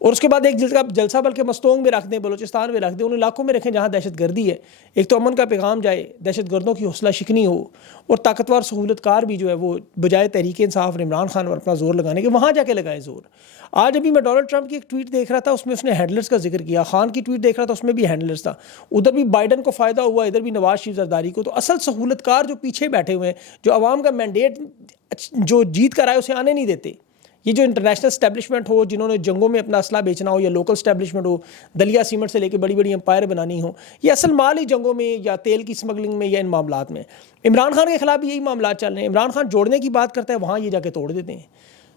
اور اس کے بعد ایک جلسہ بلکہ مستونگ میں رکھ دیں, بلوچستان میں رکھ دیں, ان علاقوں میں رکھیں جہاں دہشت گردی ہے. ایک تو امن کا پیغام جائے, دہشت گردوں کی حوصلہ شکنی ہو, اور طاقتور سہولت کار بھی جو ہے وہ بجائے تحریک انصاف اور عمران خان پر اپنا زور لگانے کے وہاں جا کے لگائیں زور. آج ابھی میں ڈونلڈ ٹرمپ کی ایک ٹویٹ دیکھ رہا تھا, اس میں اس نے ہینڈلرز کا ذکر کیا. خان کی ٹویٹ دیکھ رہا تھا, اس میں بھی ہینڈلرز تھا. ادھر بھی بائیڈن کو فائدہ ہوا, ادھر بھی نواز شریف زرداری کو. تو اصل سہولت کار جو پیچھے بیٹھے ہوئے ہیں, جو عوام کا مینڈیٹ جو جیت کر آئے اسے آنے نہیں دیتے, یہ جو انٹرنیشنل اسٹیبلشمنٹ ہو, جنہوں نے جنگوں میں اپنا اسلحہ بیچنا ہو, یا لوکل اسٹیبلشمنٹ ہو, دلیا سیمنٹ سے لے کے بڑی بڑی امپائر بنانی ہو, یہ اصل مال ہی جنگوں میں یا تیل کی اسمگلنگ میں یا ان معاملات میں. عمران خان کے خلاف بھی یہی معاملات چل رہے ہیں. عمران خان جوڑنے کی بات کرتا ہے, وہاں یہ جا کے توڑ دیتے ہیں.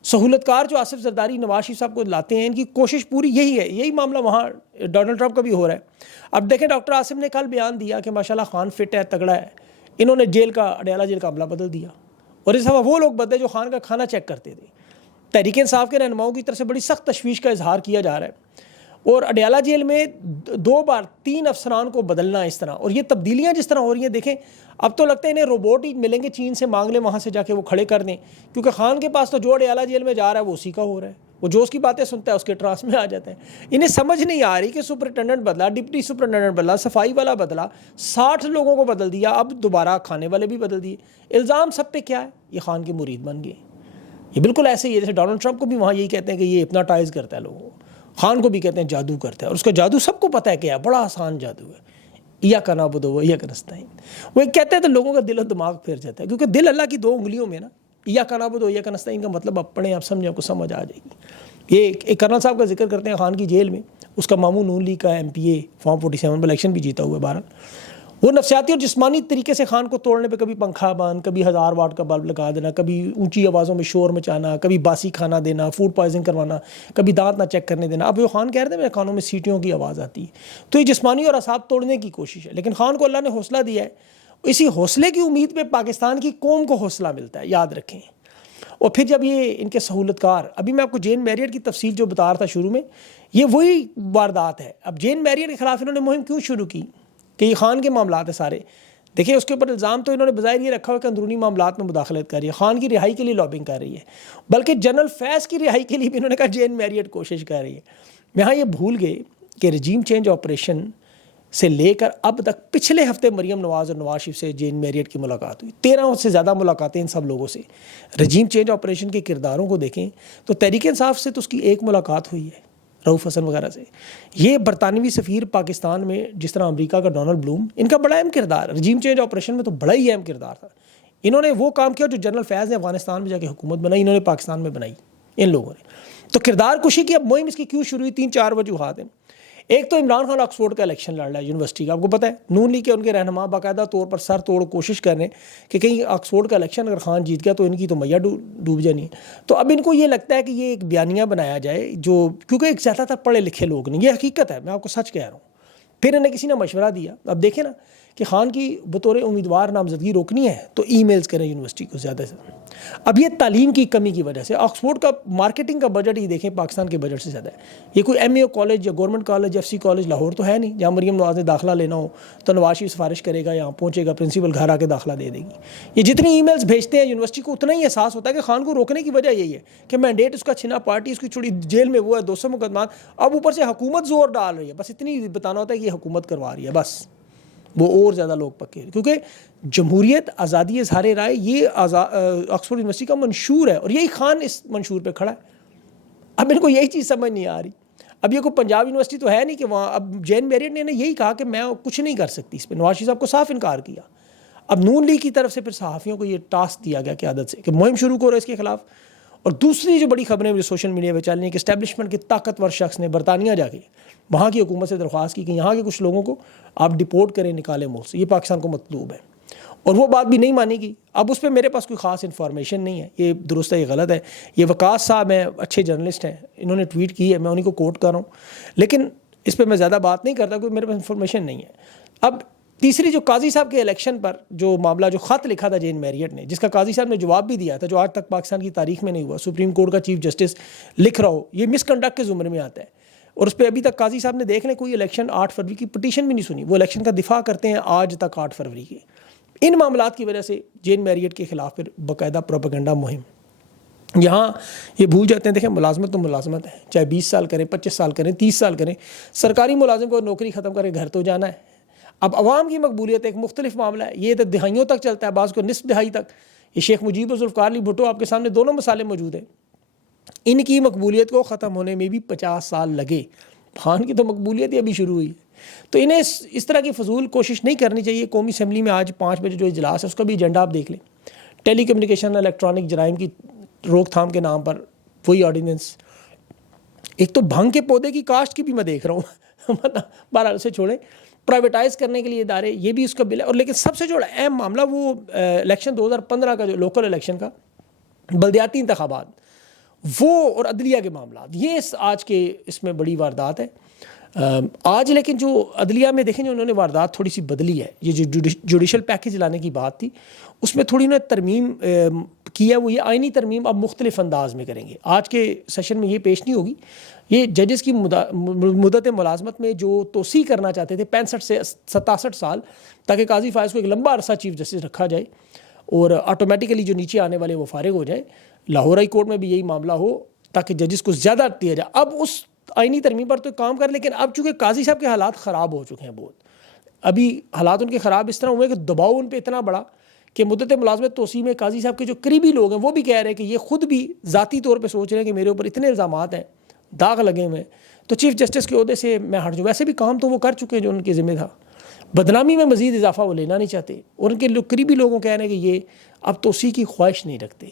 سہولت کار جو آصف زرداری نواز شریف صاحب کو لاتے ہیں, ان کی کوشش پوری یہی ہے. یہی معاملہ وہاں ڈونلڈ ٹرمپ کا بھی ہو رہا ہے. اب دیکھیں ڈاکٹر عاصم نے کل بیان دیا کہ ماشاءاللہ خان فٹ ہے, تگڑا ہے. انہوں نے جیل کا, اڈیالہ جیل کا عملہ بدل دیا, اور اس دفعہ وہ لوگ بدلے جو خان کا کھانا چیک کرتے تھے. تحریک انصاف کے رہنماؤں کی طرف سے بڑی سخت تشویش کا اظہار کیا جا رہا ہے, اور اڈیالہ جیل میں 2 بار 3 افسران کو بدلنا اس طرح, اور یہ تبدیلیاں جس طرح ہو رہی ہیں. دیکھیں اب تو لگتا ہے انہیں روبوٹ ہی ملیں گے, چین سے مانگ لیں, وہاں سے جا کے وہ کھڑے کر دیں, کیونکہ خان کے پاس تو جو اڈیالہ جیل میں جا رہا ہے وہ اسی کا ہو رہا ہے. وہ جو اس کی باتیں سنتا ہے اس کے ٹراس میں آ جاتے ہیں. انہیں سمجھ نہیں آ رہی کہ سپرنٹینڈنٹ بدلا, ڈپٹی سپرنٹینڈنٹ بدلا, صفائی والا بدلا, 60 لوگوں کو بدل دیا, اب دوبارہ کھانے والے بھی بدل دیے. الزام سب پہ کیا ہے؟ یہ خان کے مرید بن گئے. یہ بالکل ایسے ہی ہے جیسے ڈونلڈ ٹرمپ کو بھی وہاں یہی کہتے ہیں کہ یہ ہپناٹائز کرتا ہے لوگوں کو, خان کو بھی کہتے ہیں جادو کرتا ہے, اور اس کا جادو سب کو پتہ ہے کیا ہے, بڑا آسان جادو ہے. ایاک نعبد و ایاک نستعین. وہ ایک کہتے ہیں تو لوگوں کا دل و دماغ پھر جاتا ہے, کیونکہ دل اللہ کی 2 انگلیوں میں نا. ایاک نعبد و ایاک نستعین کا مطلب آپ پڑھیں, آپ سمجھیں, آپ کو سمجھ آ جائے گی. یہ ایک کرنل صاحب کا ذکر کرتے ہیں خان کی جیل میں, اس کا ماموں نون لیگ کا MP فارم 47 میں الیکشن بھی جیتا ہوا ہے. بہرحال وہ نفسیاتی اور جسمانی طریقے سے خان کو توڑنے پہ کبھی پنکھا بند, کبھی 1000 واٹ کا بلب لگا دینا, کبھی اونچی آوازوں میں شور مچانا, کبھی باسی کھانا دینا, فوڈ پوائزنگ کروانا, کبھی دانت نہ چیک کرنے دینا. اب وہ خان کہہ رہے ہیں میرے کانوں میں سیٹیوں کی آواز آتی ہے. تو یہ جسمانی اور اعصاب توڑنے کی کوشش ہے, لیکن خان کو اللہ نے حوصلہ دیا ہے. اسی حوصلے کی امید پہ پاکستان کی قوم کو حوصلہ ملتا ہے, یاد رکھیں. اور پھر جب یہ ان کے سہولت کار, ابھی میں آپ کو جین میریٹ کی تفصیل جو بتا رہا تھا شروع میں, یہ وہی واردات ہے. اب جین میریٹ کے خلاف انہوں نے مہم کیوں شروع کی کہ یہ خان کے معاملات ہیں سارے. دیکھیں اس کے اوپر الزام تو انہوں نے بظاہر یہ رکھا ہوا کہ اندرونی معاملات میں مداخلت کر رہی ہے, خان کی رہائی کے لیے لابنگ کر رہی ہے, بلکہ جنرل فیض کی رہائی کے لیے بھی انہوں نے کہا جین میریٹ کوشش کر رہی ہے. یہاں یہ بھول گئے کہ رجیم چینج آپریشن سے لے کر اب تک پچھلے ہفتے مریم نواز اور نواز شریف سے جین میریٹ کی ملاقات ہوئی. 13 سے زیادہ ملاقاتیں ان سب لوگوں سے. رجیم چینج آپریشن کے کرداروں کو دیکھیں تو تحریک انصاف سے تو اس کی ایک ملاقات ہوئی ہے, رؤف حسن وغیرہ سے. یہ برطانوی سفیر پاکستان میں جس طرح امریکہ کا ڈونلڈ بلوم, ان کا بڑا اہم کردار, رجیم چینج آپریشن میں تو بڑا ہی اہم کردار تھا. انہوں نے وہ کام کیا جو جنرل فیض نے افغانستان میں جا کے حکومت بنائی, انہوں نے پاکستان میں بنائی ان لوگوں نے. تو کردار کشی کی اب مہم اس کی کیوں شروع ہوئی؟ 3-4 وجوہات ہیں. ایک تو عمران خان آکسفورڈ کا الیکشن لڑ رہا ہے یونیورسٹی کا. آپ کو پتہ ہے نون لیگ کے ان کے رہنما باقاعدہ طور پر سر توڑ کوشش کر رہے ہیں کہ کہیں آکسفورڈ کا الیکشن اگر خان جیت گیا تو ان کی تو میاں ڈوب جانی ہے. تو اب ان کو یہ لگتا ہے کہ یہ ایک بیانیہ بنایا جائے, جو کیونکہ ایک زیادہ تر پڑھے لکھے لوگ نہیں, یہ حقیقت ہے, میں آپ کو سچ کہہ رہا ہوں. پھر انہیں کسی نے مشورہ دیا, اب دیکھیں نا کہ خان کی بطور امیدوار نامزدگی روکنی ہے تو ای میلز کریں یونیورسٹی کو زیادہ سے. اب یہ تعلیم کی کمی کی وجہ سے آکسفورڈ کا مارکیٹنگ کا بجٹ ہی دیکھیں پاکستان کے بجٹ سے زیادہ ہے. یہ کوئی MAO کالج یا government college FC college Lahore تو ہے نہیں جہاں مریم نواز نے داخلہ لینا ہو تو نواز شریف سفارش کرے گا, یہاں پہنچے گا, پرنسپل گھر آ کے داخلہ دے دے گی. یہ جتنی ای میلز بھیجتے ہیں یونیورسٹی کو اتنا ہی احساس ہوتا ہے کہ خان کو روکنے کی وجہ یہی ہے کہ مینڈیٹ اس کا چھنا, پارٹی اس کی چھوڑی, جیل میں وہ ہے, 200 مقدمات, اب اوپر سے حکومت زور ڈال رہی ہے. بس اتنی بتانا ہوتا ہے کہ یہ حکومت کروا رہی ہے, بس وہ اور زیادہ لوگ پکے, کیونکہ جمہوریت, آزادی اظہار رائے یہ آکسفورڈ یونیورسٹی کا منشور ہے, اور یہی خان اس منشور پہ کھڑا ہے. اب ان کو یہی چیز سمجھ نہیں آ رہی. اب یہ کوئی پنجاب یونیورسٹی تو ہے نہیں کہ وہاں, اب جین میریٹ نے یہی کہا کہ میں کچھ نہیں کر سکتی اس پہ. نواز شریف صاحب کو صاف انکار کیا. اب نون لیگ کی طرف سے پھر صحافیوں کو یہ ٹاسک دیا گیا قیادت سے کہ مہم شروع کرو اس کے خلاف. اور دوسری جو بڑی خبریں جو سوشل میڈیا پہ چل رہی ہیں کہ اسٹیبلشمنٹ کے طاقتور شخص نے برطانیہ جا کے وہاں کی حکومت سے درخواست کی کہ یہاں کے کچھ لوگوں کو آپ ڈپورٹ کریں, نکالیں ملک سے, یہ پاکستان کو مطلوب ہے. اور وہ بات بھی نہیں مانی گئی. اب اس پہ میرے پاس کوئی خاص انفارمیشن نہیں ہے, یہ درست ہے یہ غلط ہے. یہ وقاص صاحب ہیں, اچھے جرنلسٹ ہیں, انہوں نے ٹویٹ کی ہے, میں انہیں کو کوٹ کر رہا ہوں, لیکن اس پہ میں زیادہ بات نہیں کرتا کیونکہ میرے پاس انفارمیشن نہیں ہے. اب تیسری جو قاضی صاحب کے الیکشن پر جو معاملہ, جو خط لکھا تھا جین میریٹ نے, جس کا قاضی صاحب نے جواب بھی دیا تھا, جو آج تک پاکستان کی تاریخ میں نہیں ہوا, سپریم کورٹ کا چیف جسٹس لکھ رہا ہو, یہ مس کنڈکٹ کے زمرے میں آتا ہے. اور اس پہ ابھی تک قاضی صاحب نے دیکھ لیں کوئی الیکشن 8 فروری کی پٹیشن بھی نہیں سنی. وہ الیکشن کا دفاع کرتے ہیں آج تک 8 فروری کی. ان معاملات کی وجہ سے جین میریٹ کے خلاف پھر باقاعدہ پروپیگنڈا مہم یہاں یہ بھول جاتے ہیں. دیکھیں ملازمت تو ملازمت ہے, چاہے 20 سال کریں, 25 سال کریں, 30 سال کریں. سرکاری ملازم کو نوکری ختم کرے گھر تو جانا ہے. اب عوام کی مقبولیت ایک مختلف معاملہ ہے, یہ تو دہائیوں تک چلتا ہے, بعض کو نصف دہائی تک. یہ شیخ مجیب اور ذوالفقار علی بھٹو آپ کے سامنے دونوں مثالیں موجود ہیں. ان کی مقبولیت کو ختم ہونے میں بھی 50 سال لگے. خان کی تو مقبولیت ہی ابھی شروع ہوئی ہے. تو انہیں اس طرح کی فضول کوشش نہیں کرنی چاہیے. قومی اسمبلی میں آج 5 بجے جو اجلاس ہے اس کا بھی ایجنڈا آپ دیکھ لیں. ٹیلی کمیونیکیشن الیکٹرانک جرائم کی روک تھام کے نام پر وہی آرڈیننس. ایک تو بھنگ کے پودے کی کاشت کی بھی میں دیکھ رہا ہوں, بہرحال اسے چھوڑیں. پرائیویٹائز کرنے کے لیے ادارے, یہ بھی اس کا بل ہے. اور لیکن سب سے جو اہم معاملہ وہ الیکشن 2015 کا جو لوکل الیکشن کا, بلدیاتی انتخابات, وہ اور عدلیہ کے معاملات, یہ آج کے اس میں بڑی واردات ہے آج. لیکن جو عدلیہ میں دیکھیں جو انہوں نے واردات تھوڑی سی بدلی ہے. یہ جو جوڈیشل پیکیج لانے کی بات تھی اس میں تھوڑی ترمیم کی ہے. وہ یہ آئینی ترمیم اب مختلف انداز میں کریں گے. آج کے سیشن میں یہ پیش نہیں ہوگی. یہ ججز کی مدت ملازمت میں جو توسیع کرنا چاہتے تھے 65 سے 67 سال, تاکہ قاضی فائز کو ایک لمبا عرصہ چیف جسٹس رکھا جائے اور آٹومیٹیکلی جو نیچے آنے والے وہ فارغ ہو جائے. لاہور ہائی کورٹ میں بھی یہی معاملہ ہو تاکہ ججز کو زیادہ دیا جائے. اب اس آئینی ترمیم پر تو کام کر, لیکن اب چونکہ قاضی صاحب کے حالات خراب ہو چکے ہیں بہت. ابھی حالات ان کے خراب اس طرح ہوئے کہ دباؤ ان پہ اتنا بڑا کہ مدت ملازمت توسیع میں قاضی صاحب کے جو قریبی لوگ ہیں وہ بھی کہہ رہے ہیں کہ یہ خود بھی ذاتی طور پہ سوچ رہے ہیں کہ میرے اوپر اتنے الزامات ہیں, داغ لگے ہوئے ہیں, تو چیف جسٹس کے عہدے سے میں ہٹ جاؤں. ویسے بھی کام تو وہ کر چکے ہیں جو ان کے ذمہ تھا. بدنامی میں مزید اضافہ وہ لینا نہیں چاہتے, اور ان کے قریبی لوگوں کہہ رہے ہیں کہ یہ اب توسیع کی خواہش نہیں رکھتے.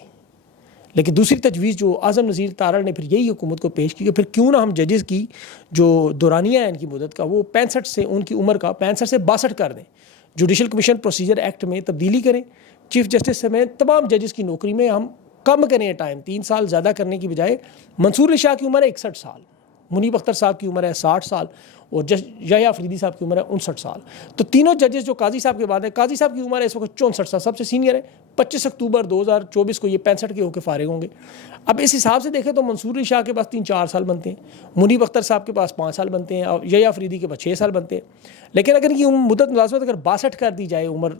لیکن دوسری تجویز جو اعظم نذیر تارڑ نے پھر یہی حکومت کو پیش کی کہ پھر کیوں نہ ہم ججز کی جو دورانیہ ہے ان کی مدت کا وہ 65 سے ان کی عمر کا 65 سے 62 کر دیں. جوڈیشل کمیشن پروسیجر ایکٹ میں تبدیلی کریں. چیف جسٹس سمیت تمام ججز کی نوکری میں ہم کم کریں ٹائم, 3 سال زیادہ کرنے کی بجائے. منصور علی شاہ کی عمر ہے 61 سال, منیب اختر صاحب کی عمر ہے 60 سال, اور یحییٰ آفریدی صاحب کی عمر ہے 59 سال. تو تینوں ججز جو قاضی صاحب کے بعد ہیں, قاضی صاحب کی عمر ہے اس وقت 64 سال, سب سے سینئر ہے. 25 اکتوبر 2024 کو یہ 65 کے ہو کے فارغ ہوں گے. اب اس حساب سے دیکھیں تو منصور علی شاہ کے پاس 3-4 سال بنتے ہیں, منیب اختر صاحب کے پاس 5 سال بنتے ہیں, اور یحییٰ آفریدی کے پاس 6 سال بنتے ہیں. لیکن اگر یہ مدت ملازمت اگر 62 کر دی جائے عمر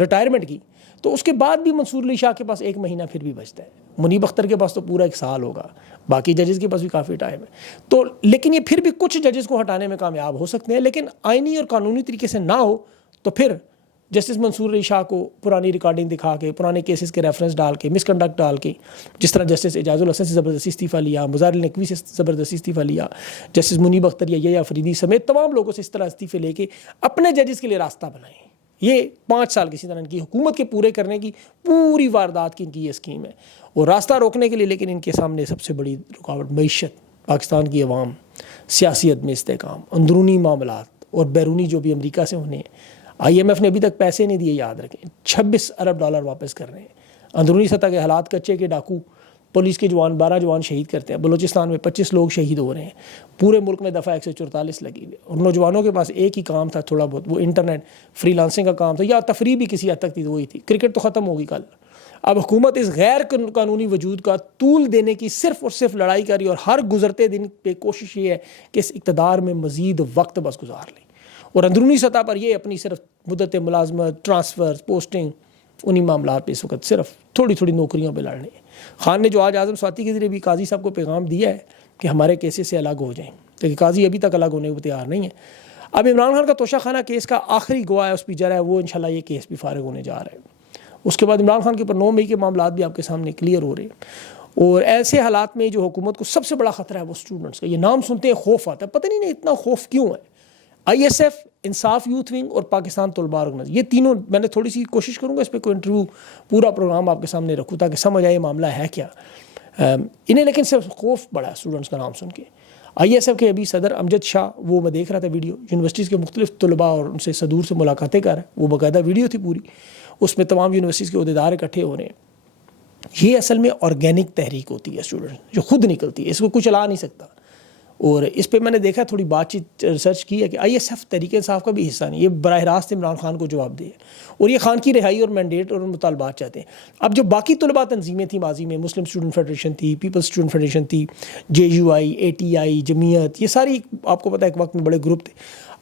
ریٹائرمنٹ کی, تو اس کے بعد بھی منصور علی شاہ کے پاس 1 مہینہ پھر بھی بچتا ہے. منیب اختر کے پاس تو پورا 1 سال ہوگا, باقی ججز کے پاس بھی کافی ٹائم ہے. تو لیکن یہ پھر بھی کچھ ججز کو ہٹانے میں کامیاب ہو سکتے ہیں, لیکن آئینی اور قانونی طریقے سے نہ ہو تو پھر جسٹس منصور علی شاہ کو پرانی ریکارڈنگ دکھا کے, پرانے کیسز کے ریفرنس ڈال کے, مس کنڈکٹ ڈال کے, جس طرح جسٹس اعجاز الحسن سے زبردستی استعفیٰ لیا, مظاہر النقوی سے زبردستی استعفیٰ لیا, جسٹس منیب اختر یا یحییٰ آفریدی سمیت تمام لوگوں سے اس طرح استعفے لے کے اپنے ججز کے لیے راستہ بنائیں. یہ 5 سال کسی طرح ان کی حکومت کے پورے کرنے کی پوری واردات کی ان کی یہ اسکیم ہے. اور راستہ روکنے کے لیے لیکن ان کے سامنے سب سے بڑی رکاوٹ معیشت, پاکستان کی عوام, سیاسی عدم استحکام, اندرونی معاملات اور بیرونی جو بھی امریکہ سے ہونے ہیں. IMF نے ابھی تک پیسے نہیں دیے, یاد رکھیں, $26 ارب واپس کر رہے ہیں. اندرونی سطح کے حالات, کچے کے ڈاکو, پولیس کے جوان 12 جوان شہید کرتے ہیں. بلوچستان میں 25 لوگ شہید ہو رہے ہیں. پورے ملک میں دفعہ 144 لگی ہوئی. اور نوجوانوں کے پاس ایک ہی کام تھا تھوڑا بہت, وہ انٹرنیٹ فری لانسنگ کا کام تھا, یا تفریح بھی کسی حد تک تھی, وہی تھی. کرکٹ تو ختم ہوگی کل. اب حکومت اس غیر قانونی وجود کا طول دینے کی صرف اور صرف لڑائی کر رہی ہے, اور ہر گزرتے دن پہ کوشش یہ ہے کہ اس اقتدار میں مزید وقت بس گزار لیں. اور اندرونی سطح پر یہ اپنی صرف مدت ملازمت, ٹرانسفر, پوسٹنگ, انہی معاملات پہ اس وقت صرف تھوڑی تھوڑی نوکریوں پہ لڑنے ہیں. خان نے جو آج اعظم سواتی کے ذریعے بھی قاضی صاحب کو پیغام دیا ہے کہ ہمارے کیسز سے الگ ہو جائیں, کیونکہ قاضی ابھی تک الگ ہونے کو تیار نہیں ہے. اب عمران خان کا توشہ خانہ کیس کا آخری گواہ ہے, اس پہ جرا ہے, وہ انشاءاللہ یہ کیس بھی فارغ ہونے جا رہا ہے. اس کے بعد عمران خان کے اوپر 9 مئی کے معاملات بھی آپ کے سامنے کلیئر ہو رہے ہیں. اور ایسے حالات میں جو حکومت کو سب سے بڑا خطرہ ہے وہ اسٹوڈنٹس کا. یہ نام سنتے ہیں خوف آتا ہے, پتہ نہیں اتنا خوف کیوں ہے. ISF, انصاف یوتھ ونگ اور پاکستان طلباء آرگنائزیشن, یہ تینوں, میں نے تھوڑی سی کوشش کروں گا اس پہ کوئی انٹرویو پورا پروگرام آپ کے سامنے رکھوں تاکہ سمجھ آئے معاملہ ہے کیا. انہیں لیکن صرف خوف بڑا ہے اسٹوڈنٹس کا نام سن کے. ISF کے ابھی صدر امجد شاہ, وہ میں دیکھ رہا تھا ویڈیو, یونیورسٹیز کے مختلف طلباء اور ان سے صدور سے ملاقاتیں کر رہے ہیں, وہ باقاعدہ ویڈیو تھی پوری, اس میں تمام یونیورسٹیز کے عہدیدار اکٹھے ہو رہے ہیں. یہ اصل میں آرگینک تحریک ہوتی ہے اسٹوڈنٹ, جو خود نکلتی ہے, اس کو کوئی چلا نہیں سکتا. اور اس پہ میں نے دیکھا تھوڑی بات چیت ریسرچ کی ہے کہ ISF تحریک انصاف کا بھی حصہ نہیں, یہ براہ راست عمران خان کو جواب دے, اور یہ خان کی رہائی اور مینڈیٹ اور مطالبات چاہتے ہیں. اب جو باقی طلباء تنظیمیں تھیں ماضی میں, مسلم اسٹوڈنٹ فیڈریشن تھی, پیپلز اسٹوڈنٹ فیڈریشن تھی, JUI, ATI, جمعیت, یہ ساری آپ کو پتہ ہے ایک وقت میں بڑے گروپ تھے.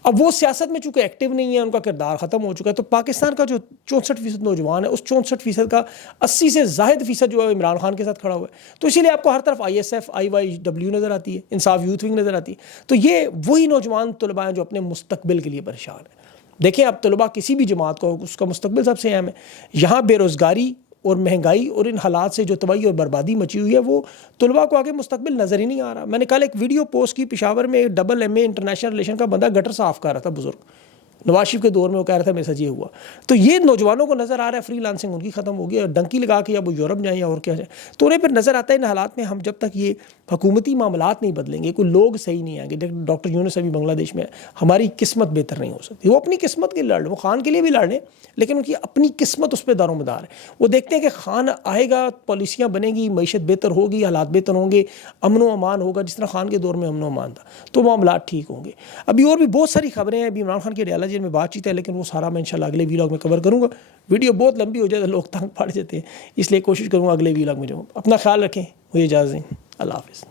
اب وہ سیاست میں چونکہ ایکٹیو نہیں ہے، ان کا کردار ختم ہو چکا ہے، تو پاکستان کا جو 64% نوجوان ہے، اس 64% کا 80 سے زائد فیصد جو ہے عمران خان کے ساتھ کھڑا ہوا ہے. تو اسی لیے آپ کو ہر طرف ISF IYW نظر آتی ہے، انصاف یوتھ ونگ نظر آتی ہے. تو یہ وہی نوجوان طلباء ہیں جو اپنے مستقبل کے لیے پریشان ہیں. دیکھیں اب طلباء کسی بھی جماعت کو، اس کا مستقبل سب سے اہم ہے. یہاں بے روزگاری اور مہنگائی اور ان حالات سے جو تباہی اور بربادی مچی ہوئی ہے، وہ طلباء کو آگے مستقبل نظر ہی نہیں آ رہا. میں نے کل ایک ویڈیو پوسٹ کی، پشاور میں ایک AA انٹرنیشنل ریلیشن کا بندہ گٹر صاف کر رہا تھا، بزرگ نواز شریف کے دور میں، وہ کہہ رہا تھا میرے ساتھ یہ ہوا. تو یہ نوجوانوں کو نظر آ رہا ہے فری لانسنگ ان کی ختم ہو گئی، اور ڈنکی لگا کے یا وہ یورپ جائیں یا اور کیا جائیں. تو انہیں پھر نظر آتا ہے ان حالات میں ہم جب تک یہ حکومتی معاملات نہیں بدلیں گے، کوئی لوگ صحیح نہیں آئیں گے. ڈاکٹر یونس ابھی بنگلہ دیش میں ہے، ہماری قسمت بہتر نہیں ہو سکتی. وہ اپنی قسمت کے لیے لڑ رہے، وہ خان کے لیے بھی لڑ رہے ہیں، لیکن ان کی اپنی قسمت اس پہ دار و مدار ہے. وہ دیکھتے ہیں کہ خان آئے گا، پالیسیاں بنیں گی، معیشت بہتر ہوگی، حالات بہتر ہوں گے، امن و امان ہوگا، جس طرح خان کے دور میں امن و امان تھا، تو معاملات ٹھیک ہوں گے. ابھی اور بھی بہت ساری خبریں ہیں. ابھی عمران خان کی ڈیالوجی میں بات چیت ہے، لیکن وہ سارا میں انشاءاللہ اگلے ویلاگ میں کور کروں گا. ویڈیو بہت لمبی ہو جائے تو لوگ تنگ پڑ جاتے ہیں، اس لیے کوشش کروں گا اگلے ویلاگ میں جو. اپنا خیال رکھیں، مجھے اجازت دیں. اللہ حافظ.